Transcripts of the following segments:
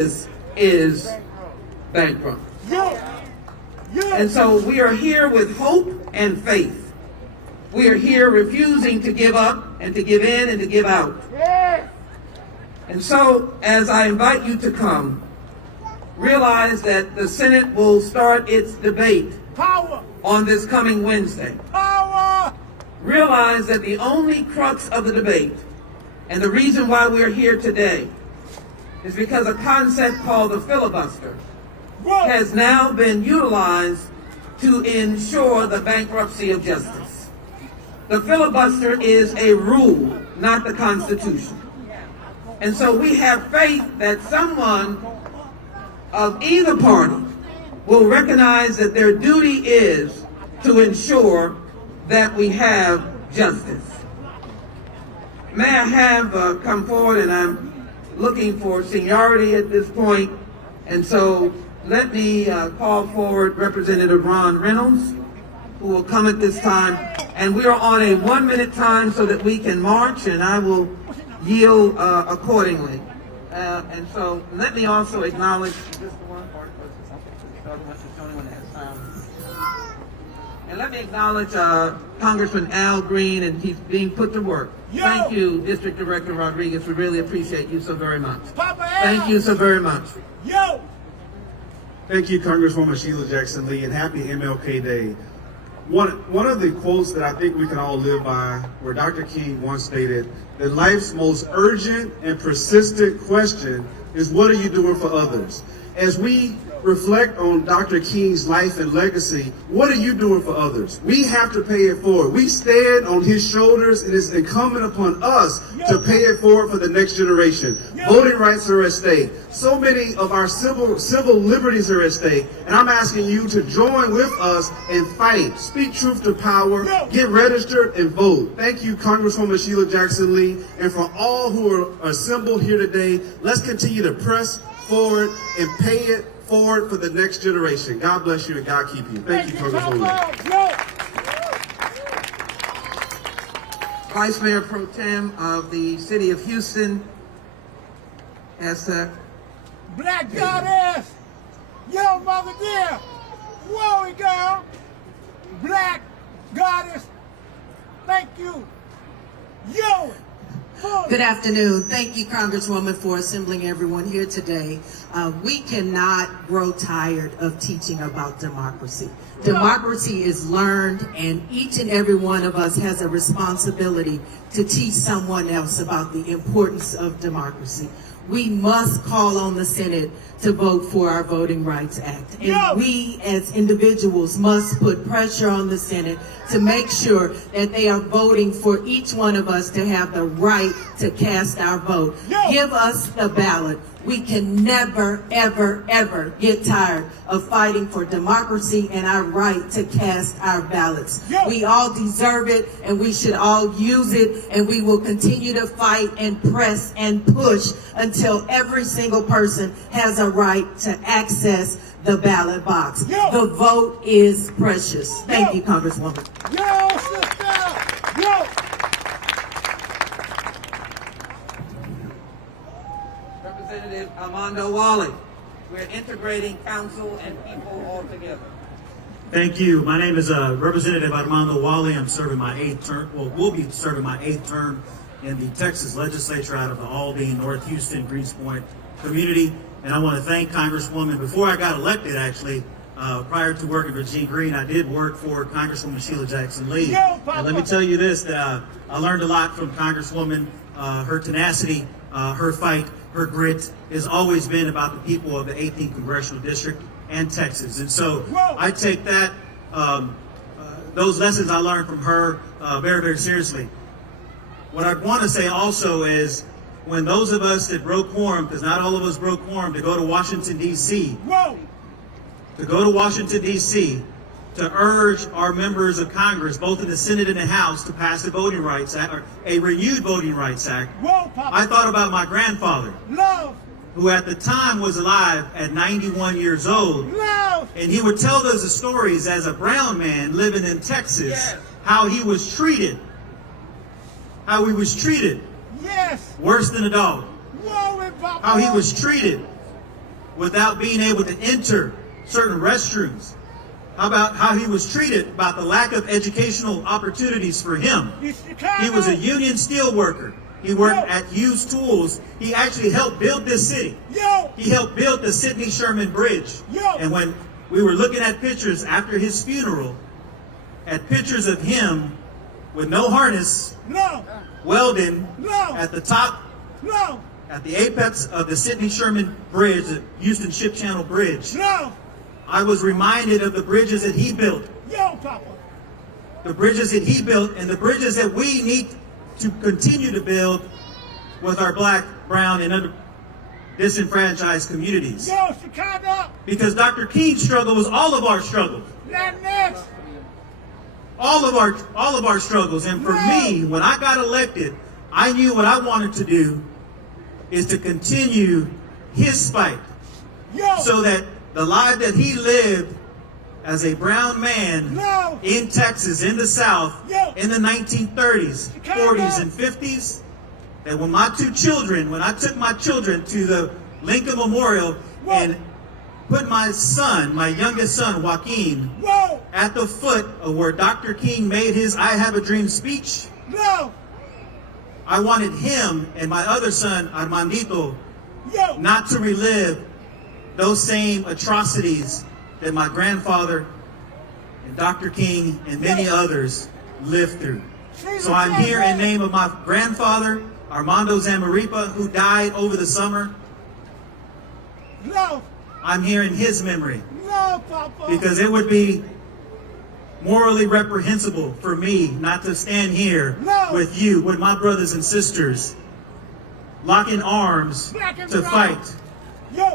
is bankrupt. And so we are here with hope and faith. We are here refusing to give up and to give in and to give out. And so as I invite you to come, realize that the Senate will start its debate on this coming Wednesday. Realize that the only crux of the debate and the reason why we are here today is because a concept called the filibuster has now been utilized to ensure the bankruptcy of justice. The filibuster is a rule, not the Constitution. And so we have faith that someone of either party will recognize that their duty is to ensure that we have justice. May I have come forward, and I'm looking for seniority at this point, and so let me call forward Representative Ron Reynolds, who will come at this time, and we are on a 1-minute time so that we can march, and I will yield accordingly. And so let me also acknowledge and let me acknowledge Congressman Al Green, and he's being put to work. Thank you, District Director Rodriguez. We really appreciate you so very much. Thank you so very much. Thank you, Congresswoman Sheila Jackson Lee, and happy MLK Day. One of the quotes that I think we can all live by, where Dr. King once stated that life's most urgent and persistent question is, what are you doing for others? As we reflect on Dr. King's life and legacy, what are you doing for others? We have to pay it forward. We stand on his shoulders, and it's incumbent upon us to pay it forward for the next generation. Voting rights are at stake. So many of our civil liberties are at stake, and I'm asking you to join with us and fight. Speak truth to power, get registered, and vote. Thank you, Congresswoman Sheila Jackson Lee, and for all who are assembled here today, let's continue to press forward and pay it forward for the next generation. God bless you and God keep you. Thank you, Congresswoman. Vice Mayor Pro Tem of the City of Houston, Black Goddess, yo mother dear, whoa girl, Black Goddess, thank you, yo. Good afternoon. Thank you, Congresswoman, for assembling everyone here today. We cannot grow tired of teaching about democracy. Democracy is learned, and each and every one of us has a responsibility to teach someone else about the importance of democracy. We must call on the Senate to vote for our Voting Rights Act. And we as individuals must put pressure on the Senate to make sure that they are voting for each one of us to have the right to cast our vote. Give us the ballot. We can never, ever, ever get tired of fighting for democracy and our right to cast our ballots. We all deserve it, and we should all use it, and we will continue to fight and press and push until every single person has a right to access the ballot box. The vote is precious. Thank you, Congresswoman. Yo, sister, yo. Representative Armando Wally. We're integrating council and people all together. Thank you. My name is Representative Armando Wally. I'm serving my 8th term, well, will be serving my 8th term in the Texas legislature out of the Albany, North Houston, Greens Point community. And I want to thank Congresswoman. Before I got elected, actually, prior to working for Gene Green, I did work for Congresswoman Sheila Jackson Lee. And let me tell you this, that I learned a lot from Congresswoman. Her tenacity, her fight, her grit has always been about the people of the 18th Congressional District and Texas. And so I take that, those lessons I learned from her very, very seriously. What I want to say also is, when those of us that broke quorum, because not all of us broke quorum, to go to Washington, D.C., to urge our members of Congress, both in the Senate and the House, to pass the Voting Rights Act, or a renewed Voting Rights Act, I thought about my grandfather, who at the time was alive at 91 years old, and he would tell us the stories as a brown man living in Texas, how he was treated, worse than a dog, how he was treated without being able to enter certain restrooms? How about how he was treated, about the lack of educational opportunities for him? He was a union steel worker. He worked at Hughes Tools. He actually helped build this city. He helped build the Sidney Sherman Bridge. And when we were looking at pictures after his funeral, at pictures of him with no harness, welding at the top, at the apex of the Sidney Sherman Bridge, the Houston Ship Channel Bridge, I was reminded of the bridges that he built. The bridges that he built and the bridges that we need to continue to build with our black, brown, and other disenfranchised communities. Because Dr. King's struggle was all of our struggles. All of our struggles. And for me, when I got elected, I knew what I wanted to do is to continue his fight. So that the life that he lived as a brown man in Texas, in the South, in the 1930s, 40s, and 50s, that when I took my children to the Lincoln Memorial and put my son, my youngest son, Joaquin, at the foot of where Dr. King made his I Have a Dream speech, I wanted him and my other son, Armandito, not to relive those same atrocities that my grandfather and Dr. King and many others lived through. So I'm here in name of my grandfather, Armando Zamaripa, who died over the summer. I'm here in his memory. Because it would be morally reprehensible for me not to stand here with you, with my brothers and sisters, locking arms to fight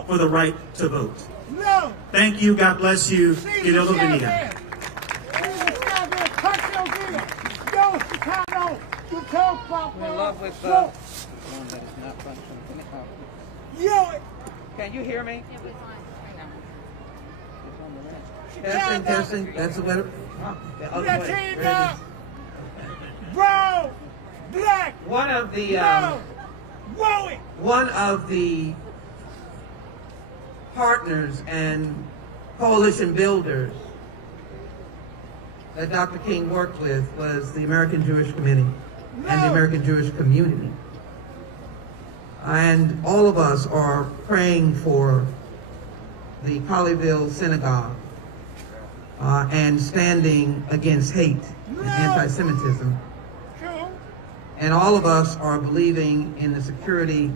for the right to vote. Thank you. God bless you. Que Dios los bendiga. In love with Can you hear me? Testing. That's the way. The other way. Brown, black. One of the partners and coalition builders that Dr. King worked with was the American Jewish Committee and the American Jewish community. And all of us are praying for the Colleyville Synagogue and standing against hate and anti-Semitism. And all of us are believing in the security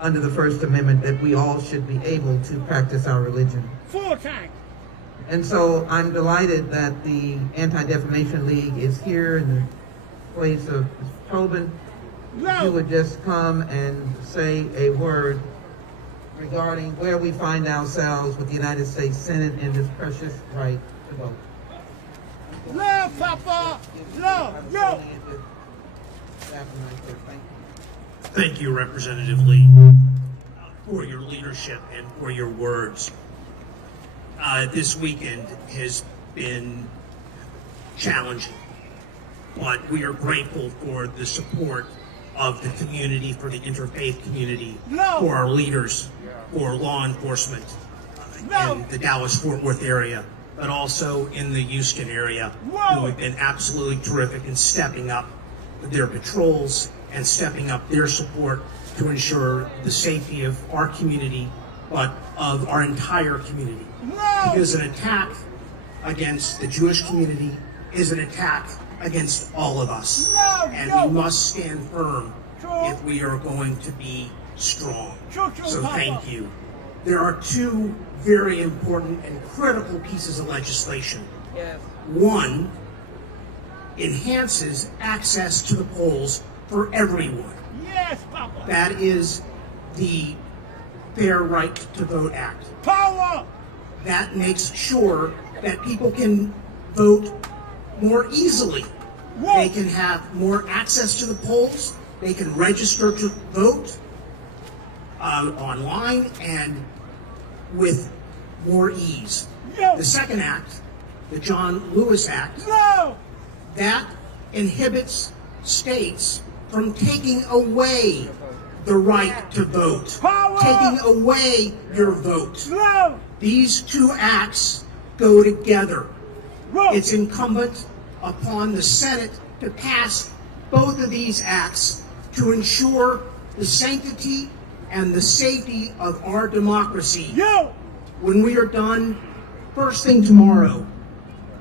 under the First Amendment that we all should be able to practice our religion. Full time. And so I'm delighted that the Anti-Defamation League is here in the place of Mr. Tobin. If you would just come and say a word regarding where we find ourselves with the United States Senate and this precious right to vote. Love, Papa. Love. Yo. Thank you, Representative Lee, for your leadership and for your words. This weekend has been challenging, but we are grateful for the support of the community, for the interfaith community, for our leaders, for law enforcement in the Dallas-Fort Worth area, but also in the Houston area, who have been absolutely terrific in stepping up their patrols and stepping up their support to ensure the safety of our community, but of our entire community. Because an attack against the Jewish community is an attack against all of us. And we must stand firm if we are going to be strong. So thank you. There are two very important and critical pieces of legislation. One enhances access to the polls for everyone. Yes, Papa. That is the Fair Right to Vote Act. Power. That makes sure that people can vote more easily. They can have more access to the polls. They can register to vote online and with more ease. The second act, the John Lewis Act, that inhibits states from taking away the right to vote, Power! taking away your vote. Love! These two acts go together. Vote! It's incumbent upon the Senate to pass both of these acts to ensure the sanctity and the safety of our democracy. You! When we are done, first thing tomorrow,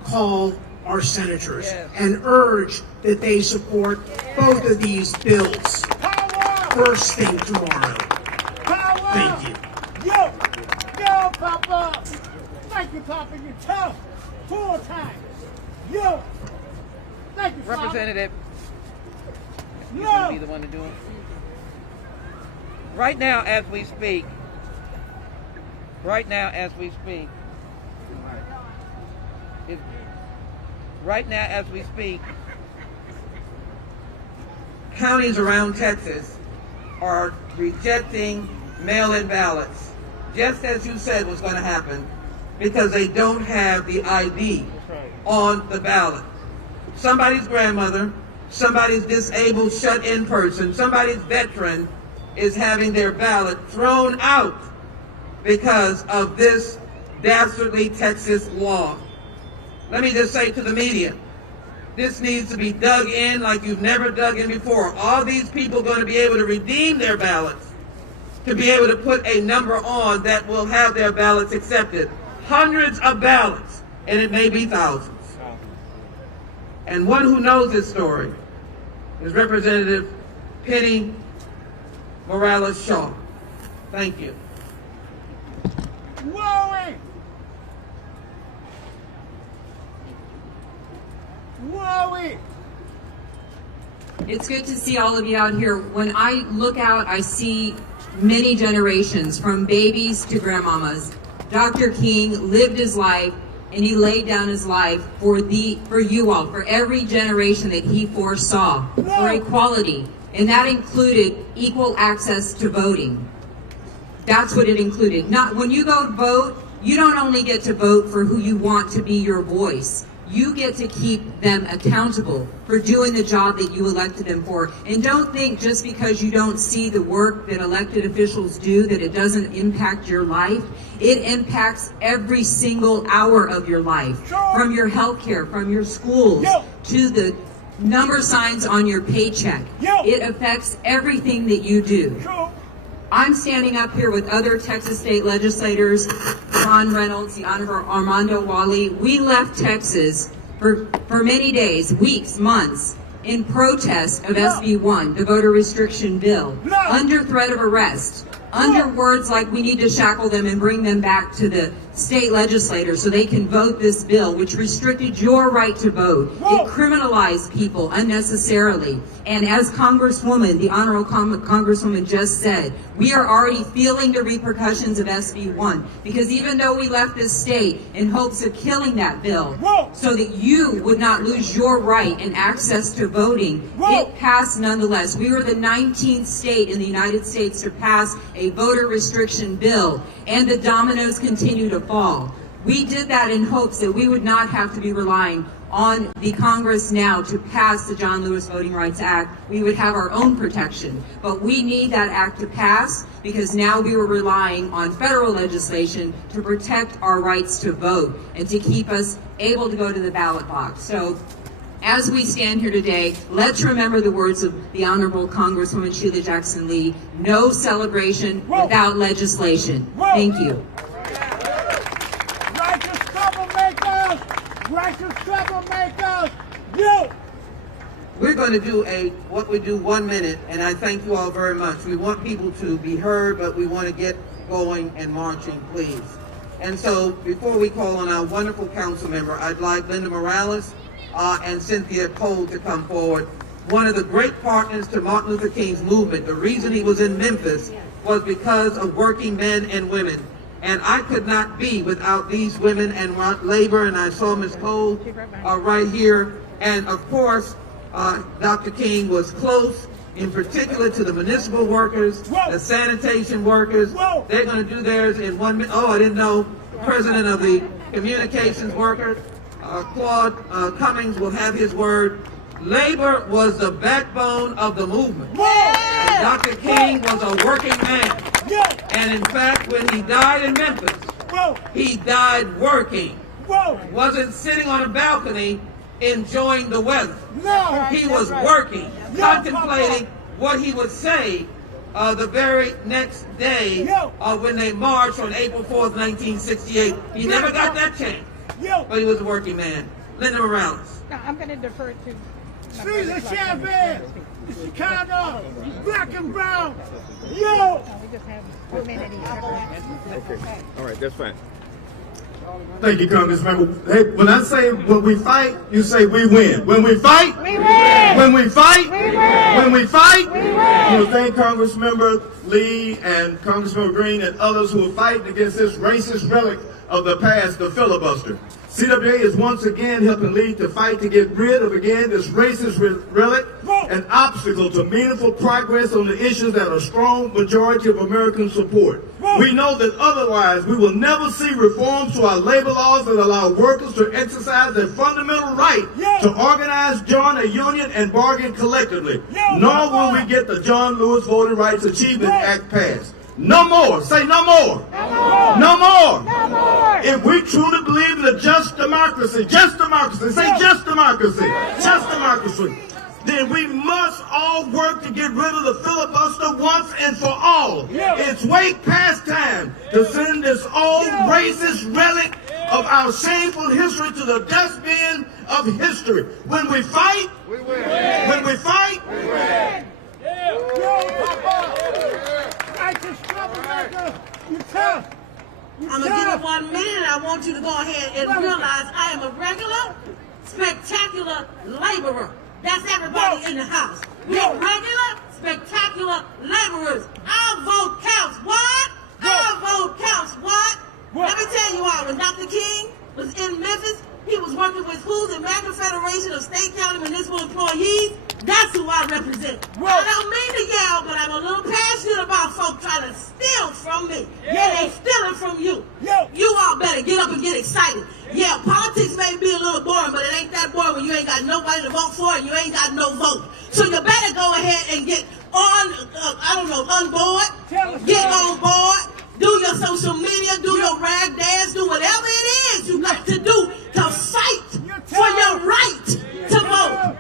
call our senators Yes. and urge that they support both of these bills. Power! First thing tomorrow. Power! Thank you. Yo! Yo, Papa! Thank you, Papa. You're tough. 4 times. Yo! Thank you, Papa. Representative, you No! can be the one to do it. Right now, as we speak, if- right now as we speak, counties around Texas are rejecting mail-in ballots, just as you said was going to happen, because they don't have the ID on the ballot. Somebody's grandmother, somebody's disabled shut-in person, somebody's veteran is having their ballot thrown out because of this dastardly Texas law. Let me just say to the media, this needs to be dug in like you've never dug in before. All these people are going to be able to redeem their ballots, to be able to put a number on that will have their ballots accepted. Hundreds of ballots, and it may be thousands. And one who knows this story is Representative Penny Morales Shaw. Thank you. Whoa! Whoa! It's good to see all of you out here. When I look out, I see many generations, from babies to grandmamas. Dr. King lived his life, and he laid down his life for you all, for every generation that he foresaw, for equality. And that included equal access to voting. That's what it included. Not when you go vote, you don't only get to vote for who you want to be your voice. You get to keep them accountable for doing the job that you elected them for. And don't think just because you don't see the work that elected officials do that it doesn't impact your life. It impacts every single hour of your life, from your health care, from your schools, to the number signs on your paycheck. It affects everything that you do. I'm standing up here with other Texas state legislators, Ron Reynolds, the Honorable Armando Wally. We left Texas for many days, weeks, months, in protest of SB 1, the voter restriction bill, under threat of arrest, under words like we need to shackle them and bring them back to the state legislators so they can vote this bill, which restricted your right to vote. It criminalized people unnecessarily. And as Congresswoman, the Honorable Congresswoman just said, we are already feeling the repercussions of SB 1, because even though we left this state in hopes of killing that bill so that you would not lose your right and access to voting, it passed nonetheless. We were the 19th state in the United States to pass a voter restriction bill, and the dominoes continue to fall. We did that in hopes that we would not have to be relying on the Congress now to pass the John Lewis Voting Rights Act. We would have our own protection. But we need that act to pass, because now we were relying on federal legislation to protect our rights to vote and to keep us able to go to the ballot box. So as we stand here today, let's remember the words of the Honorable Congresswoman Sheila Jackson Lee: no celebration without legislation. Thank you. Righteous troublemakers! Righteous troublemakers! You! We're going to do what we do 1 minute, and I thank you all very much. We want people to be heard, but we want to get going and marching, please. And so before we call on our wonderful council member, I'd like Linda Morales and Cynthia Cole to come forward. One of the great partners to Martin Luther King's movement, the reason he was in Memphis was because of working men and women. And I could not be without these women and labor, and I saw Ms. Cole right here. And of course, Dr. King was close, in particular to the municipal workers, the sanitation workers. They're going to do theirs in 1 minute. Oh, I didn't know. The president of the communications workers, Claude Cummings, will have his word Labor was the backbone of the movement. And Dr. King was a working man. And in fact, when he died in Memphis, he died working. Wasn't sitting on a balcony enjoying the weather. He was working, contemplating what he would say the very next day when they marched on April 4th, 1968. He never got that chance, but he was a working man. Linda Morales. No, I'm going to defer to Caesar Chavez, Chicago, black and brown. Yo! No, we just have 1 minute each. Okay. All right, that's fine. Thank you, Congressman. Hey, when I say when we fight, you say we win. When we fight, We win! when we fight, We win! when we fight, We win! I want to thank Congressmember Lee and Congressmember Green and others who are fighting against this racist relic of the past, the filibuster. CWA is once again helping lead the fight to get rid of, again, this racist relic, an obstacle to meaningful progress on the issues that a strong majority of Americans support. We know that otherwise we will never see reforms to our labor laws that allow workers to exercise their fundamental right to organize, join a union, and bargain collectively. Nor will we get the John Lewis Voting Rights Achievement Act passed. No more. Say no more. No more! No more. No more! If we truly believe in a just democracy, say just democracy, then we must all work to get rid of the filibuster once and for all. It's way past time to send this old racist relic of our shameful history to the dustbin of history. When we fight, we win. When we fight, we win. Righteous troublemaker, you tough. I'm going to give it 1 minute, and I want you to go ahead and realize I am a regular, spectacular laborer. That's everybody in the house. We're regular, spectacular laborers. Our vote counts. What? Our vote counts. What? Let me tell you all, when Dr. King was in Memphis, he was working with KHOU, the American Federation of State, County, Municipal Employees. That's who I represent. I don't mean to yell, but I'm a little passionate about folk trying to steal from me. Yeah, they stealing from you. You all better get up and get excited. Yeah, politics may be a little boring, but it ain't that boring when you ain't got nobody to vote for and you ain't got no vote. So you better go ahead and get on, on board. Get on board. Do your social media, do your rag dance, do whatever it is you got to do to fight for your right to vote.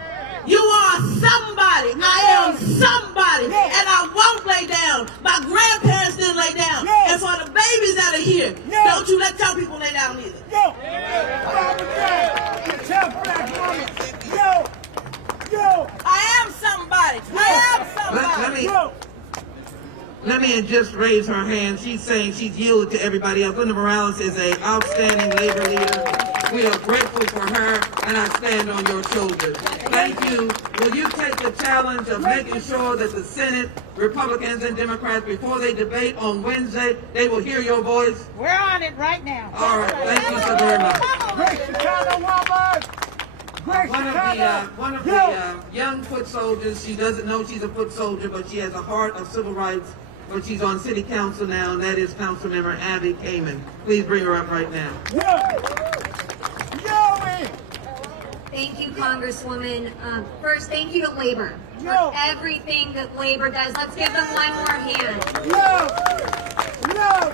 You are somebody. I am somebody. And I won't lay down. My grandparents didn't lay down. And for the babies that are here, don't you let your people lay down either. I am somebody. I am somebody. Let me just raise her hand. She's saying she's yielded to everybody else. Linda Morales is an outstanding labor leader. We are grateful for her, and I stand on your shoulders. Thank you. Will you take the challenge of making sure that the Senate, Republicans and Democrats, before they debate on Wednesday, they will hear your voice? We're on it right now. All right. Thank you so very much. Great Chicago woman. Great One of the young foot soldiers, she doesn't know she's a foot soldier, but she has a heart of civil rights. But she's on city council now, and that is Councilmember Abby Kamen. Please bring her up right now. Thank you, Congresswoman. First, thank you to Labor for everything that Labor does. Let's give them one more hand.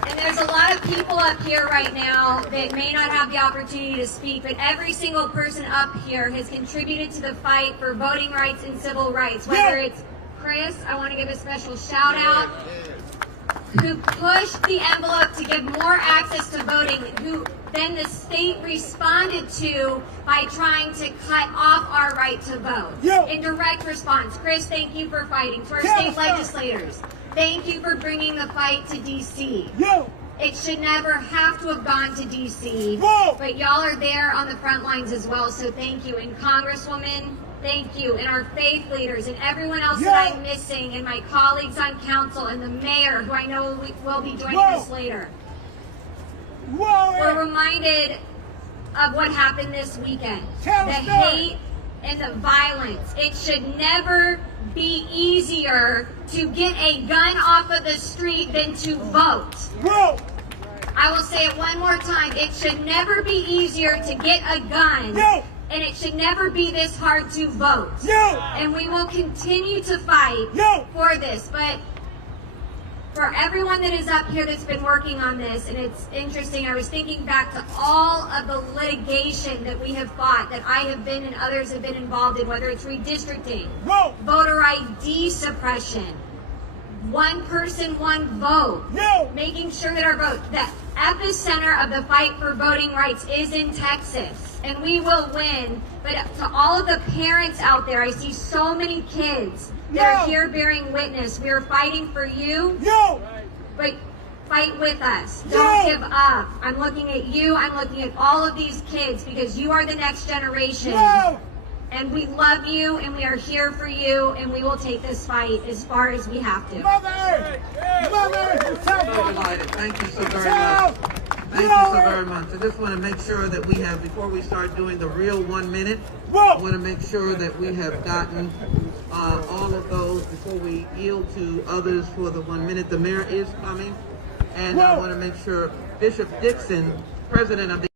And there's a lot of people up here right now that may not have the opportunity to speak, but every single person up here has contributed to the fight for voting rights and civil rights. Whether it's Chris, I want to give a special shout out, who pushed the envelope to give more access to voting, who then the state responded to by trying to cut off our right to vote. In direct response, Chris, thank you for fighting. To our state legislators, thank you for bringing the fight to D.C. It should never have to have gone to D.C., but y'all are there on the front lines as well, so thank you. And Congresswoman, thank you, and our faith leaders, and everyone else that I'm missing, and my colleagues on council, and the mayor, who I know will be joining us later. We're reminded of what happened this weekend. The hate and the violence. It should never be easier to get a gun off of the street than to vote. I will say it one more time. It should never be easier to get a gun and it should never be this hard to vote. And we will continue to fight for this. But for everyone that is up here that's been working on this, and it's interesting, I was thinking back to all of the litigation that we have fought, that I have been and others have been involved in, whether it's redistricting, voter ID suppression, one person, one vote, making sure that our vote, the epicenter of the fight for voting rights is in Texas, and we will win. But to all of the parents out there, I see so many kids that are here bearing witness. We are fighting for you, but fight with us. Don't give up. I'm looking at you. I'm looking at all of these kids because you are the next generation. And we love you, and we are here for you, and we will take this fight as far as we have to. So delighted. Thank you so very much. Thank you so very much. I just want to make sure that we have, before we start doing the real 1 minute, I want to make sure that we have gotten all of those before we yield to others for the 1 minute. The mayor is coming, and I want to make sure Bishop Dixon, president of the